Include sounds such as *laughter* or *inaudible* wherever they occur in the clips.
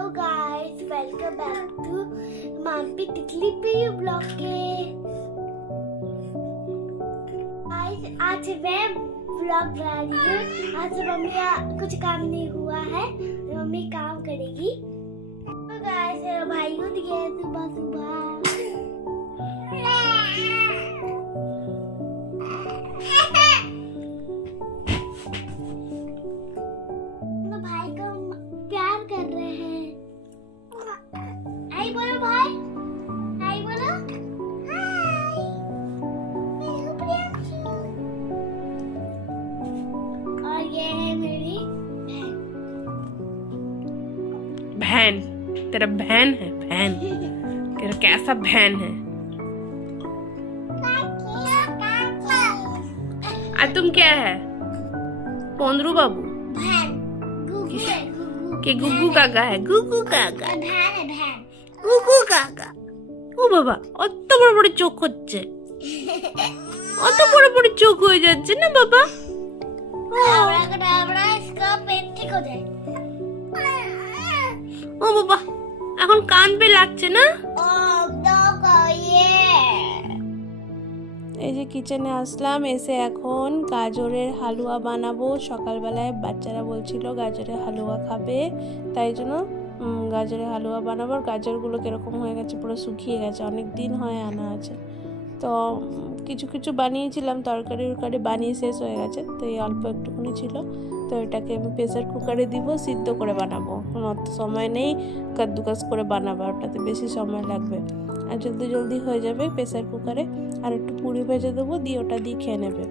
Hello guys welcome back to Mampi Titli Piu blog के guys आज मैं blog बना रही हूँ। आज मम्मी का कुछ काम नहीं हुआ है तो मम्मी काम करेगी। तो गाइस मेरा भाई उठ गया सुबह सुबह तेरा बहन है बहन तेरा कैसा बहन है और तुम क्या है पोंदरू बाबू बहन गुगु है गुगु कि गुगू काका है गुगू काका बहन है बहन গুগু কাকা ও বাবা অত বড় বড় চোখ হচ্ছে অত বড় বড় চোখ হয়ে যাচ্ছে না বাবা আমরা আমরা इसका पेटी को दे ও বাবা এখন কাঁদবে লাগছে না? এই যে কিচেনে আসলাম, এসে এখন গাজরের হালুয়া বানাবো। সকালবেলায় বাচ্চারা বলছিল গাজরের হালুয়া খাবে, তাই জন্য গাজরের হালুয়া বানাবো। গাজরগুলো কীরকম হয়ে গেছে, পুরো শুকিয়ে গেছে, অনেক দিন হয় আনা আছে। তো কিছু কিছু বানিয়েছিলাম, তরকারি উরকারি বানিয়ে শেষ হয়ে গেছে, তো এই অল্প একটুখানি ছিল, তো এটাকে আমি প্রেসার কুকারে দিব, সিদ্ধ করে বানাবো। অত সময় নেই, কাদ্দুকাস করে বানাবো, ওটাতে বেশি সময় লাগবে। আর জলদি জলদি হয়ে যাবে প্রেসার কুকারে, আর একটু পুরি ভেজে দেবো, দিয়ে ওটা দিয়ে খেয়ে নেবে।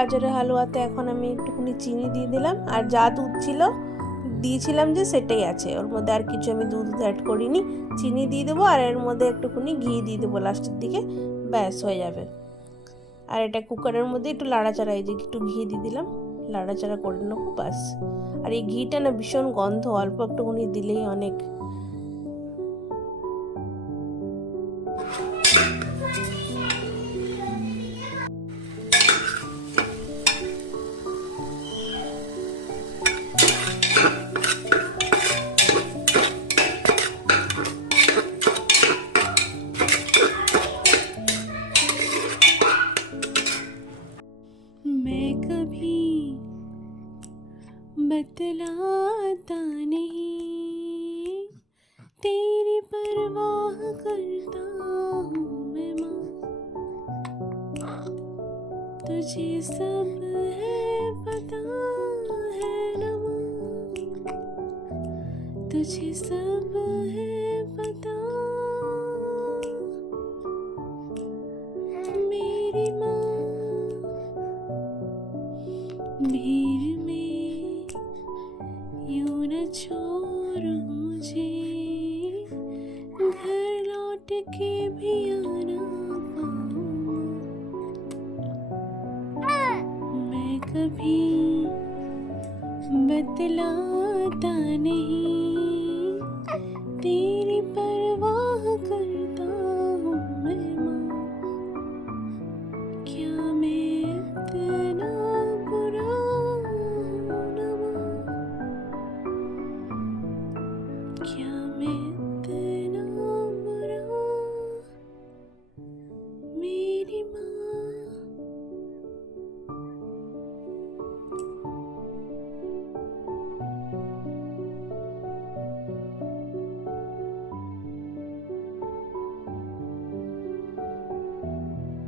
গাজরের হালুয়াতে এখন আমি একটুখানি চিনি দিয়ে দিলাম। আর যা দুধ ছিল, দিয়েছিলাম যে সেটাই আছে। ওর মধ্যে আর কিছু আমি দুধ অ্যাড করিনি। চিনি দিয়ে দেবো আর এর মধ্যে একটুখানি ঘি দিয়ে দেবো লাস্টের দিকে। ব্যাস, হয়ে যাবে। আর এটা কুকারের মধ্যে একটু লাড়াচাড়া, এই যে একটু ঘি দিয়ে দিলাম। লাড়াচাড়া করে নেব বাস আর এই ঘিটা না ভীষণ গন্ধ, অল্প একটুখানি দিলেই অনেক तुझे सब है, पता है न तुझे सब है, पता। मेरी माँ भीड़ में यूँ न छोड़ मुझे। घर लौट के भी आना भी बतलाता नहीं। तेरी परवाह कर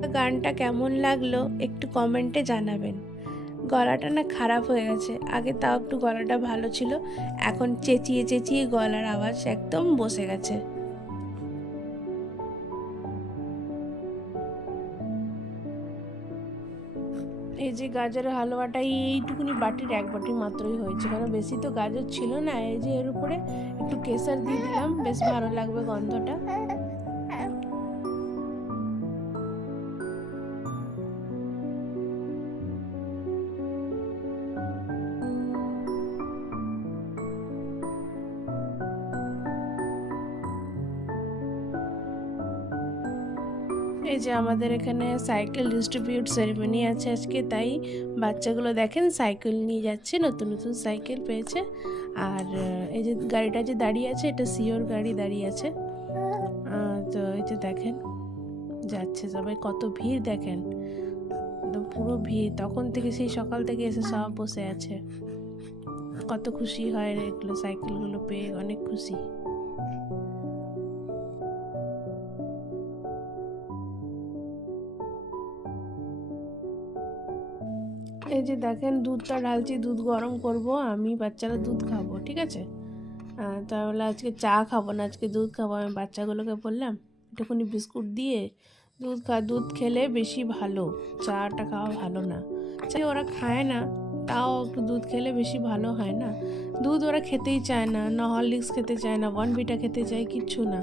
গানটা কেমন লাগল একটু কমেন্টে জানাবেন। গলাটা না খারাপ হয়ে গেছে। আগে তাও একটু গলাটা ভালো ছিল। এখন চেঁচিয়ে চেঁচিয়ে গলার আওয়াজ একদম বসে গেছে। এই যে গাজরের হালুয়াটা এইটুকুনি বাটির এক বাটি মাত্রই হয়েছে। কারণ বেশি তো গাজর ছিল না। এই যে এর উপরে একটু কেসার দিয়ে দিলাম। বেশ ভালো লাগবে গন্ধটা। এই যে আমাদের এখানে সাইকেল ডিস্ট্রিবিউট সেরেমনি আছে আজকে, তাই বাচ্চাগুলো দেখেন সাইকেল নিয়ে যাচ্ছে, নতুন নতুন সাইকেল পেয়েছে। আর এই যে গাড়িটা যে দাঁড়িয়ে আছে, এটা সিওর গাড়ি দাঁড়িয়ে আছে। তো এই যে দেখেন, যাচ্ছে সবাই, কত ভিড় দেখেন। একদম পুরো ভিড়, তখন থেকে সেই সকাল থেকে এসে সব বসে আছে। কত খুশি হয় এগুলো, সাইকেলগুলো পেয়ে, অনেক খুশি। এই যে দেখেন দুধটা ঢালছি দুধ গরম করব, আমি বাচ্চারা দুধ খাব, ঠিক আছে? তাহলে আজকে চা খাব না, আজকে দুধ খাব, আমি বাচ্চাগুলোকে বললাম, একটুখানি বিস্কুট দিয়ে দুধ খা, দুধ খেলে বেশি ভালো, চাটা খাওয়া ভালো না। চা ওরা খায় না, তাও একটু দুধ খেলে বেশি ভালো হয় না। দুধ ওরা খেতেই চায় না না হরলিক্স খেতে চায় না বনভিটা খেতে চায়, কিচ্ছু না।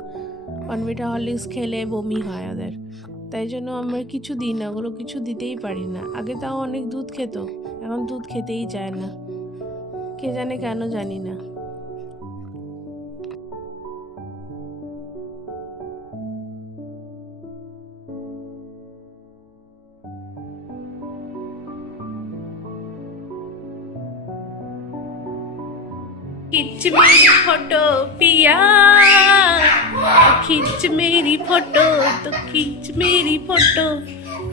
বনভিটা হরলিক্স খেলে বমি হয় ওদের। তাই জন্য আমরা কিছু দিই না, ওগুলো কিছু দিতেই পারি না। আগে তাও অনেক দুধ খেত, এখন দুধ খেতেই চায় না। কে জানে কেন জানি না। खिंच मेरी फ़ोटो पिया। खींच मेरी फ़ोटो तो खींच मेरी फ़ोटो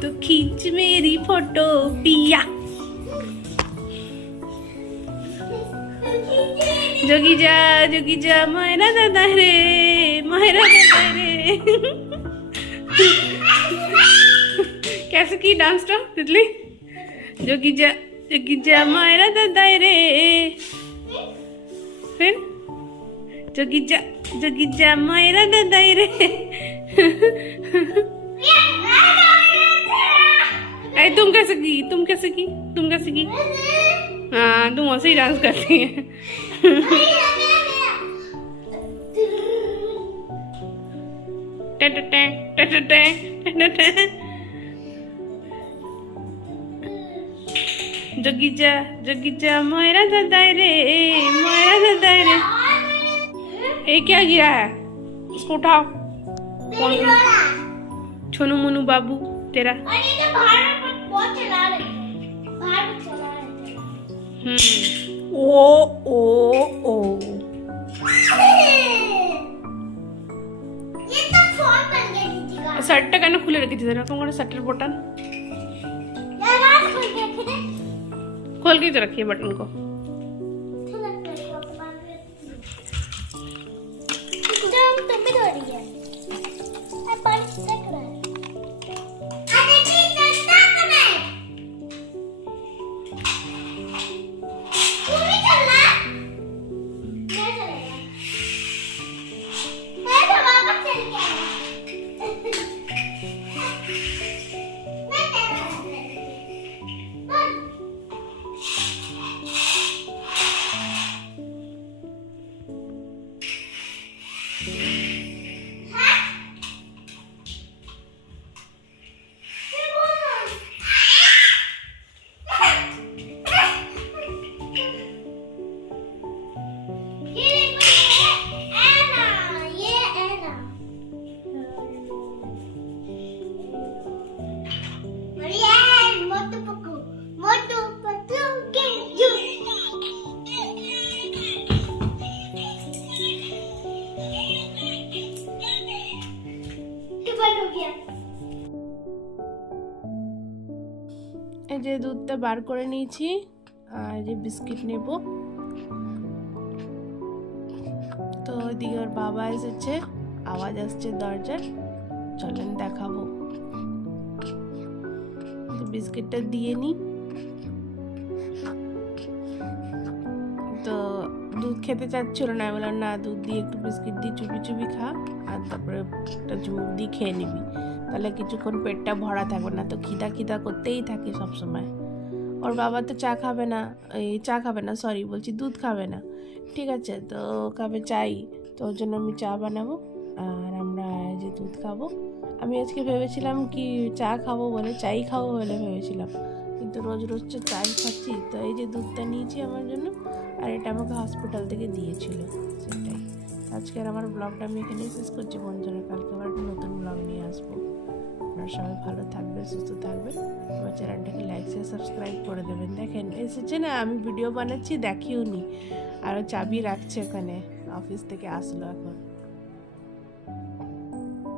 तो खींच मेरी फ़ोटो पिया। जोगी जा जोगी जा मायरा दादा रे मायरा दादा रे। कैसे की डांस तो तितली? जोगी जा जोगी जा मायरा दादा रे। फिर? जगीजा जगीजा मेरा गदाई रे। *laughs* अरे तुम कैसे की? तुम कैसे की? तुम कैसे की? हाँ तुम ऐसे ही डांस करती है। *laughs* टे टे टे टे टे टे। जगीचा जगीचा मोरा दादाई रे मोरा दादाई रे. ये क्या गिरा है? इसको उठाओ. छोनू मुनू बाबू तेरा. ओ ओ ओ. *laughs* शर्ट का. खुले रखी थी जरा तुम शटर बटन खोल के तो रखिए बटन को। এই যে দুধটা বার করে নিয়েছি, আর যে বিস্কিট নেব। তো ওইদিকে ওর বাবা এসেছে, আওয়াজ আসছে দরজার, চলেন দেখাবো। বিস্কিটটা দিয়ে নি। দুধ খেতে চাচ্ছিল না বললাম না, দুধ দিয়ে একটু বিস্কিট দিয়ে চুপি চুপি খা আর তারপরে একটা চুমুক দিয়ে খেয়ে নিবি। তাহলে কিছুক্ষণ পেটটা ভরা থাকবে না, তো খিদা খিদা করতেই থাকে সব সময় ওর বাবা তো চা খাবে না, এই চা খাবে না সরি বলছি দুধ খাবে না। ঠিক আছে, তো খাবে চাই, তো ওর জন্য আমি চা বানাবো আর আমরা যে দুধ খাব। আমি আজকে ভেবেছিলাম কি চা খাব বলে, চাই খাব বলে ভেবেছিলাম। কিন্তু রোজ রোজ তো চাই খাচ্ছি, তো এই যে দুধটা নিয়েছি আমার জন্য, আর এটা আমাকে হসপিটাল থেকে দিয়েছিল, সেটাই। আজকের আমার ব্লগটা আমি এখানে শেষ করছি বন্ধুরা, কালকে আবার একটা নতুন ব্লগ নিয়ে আসব। আপনারা সবাই ভালো থাকবেন, সুস্থ থাকবেন, আমার চ্যানেলটাকে লাইক শেয়ার সাবস্ক্রাইব করে দেবেন। দেখেন, এসেছে না, আমি ভিডিও বানাচ্ছি দেখিও নি আরও চাবি রাখছে ওখানে অফিস থেকে আসলো এখন।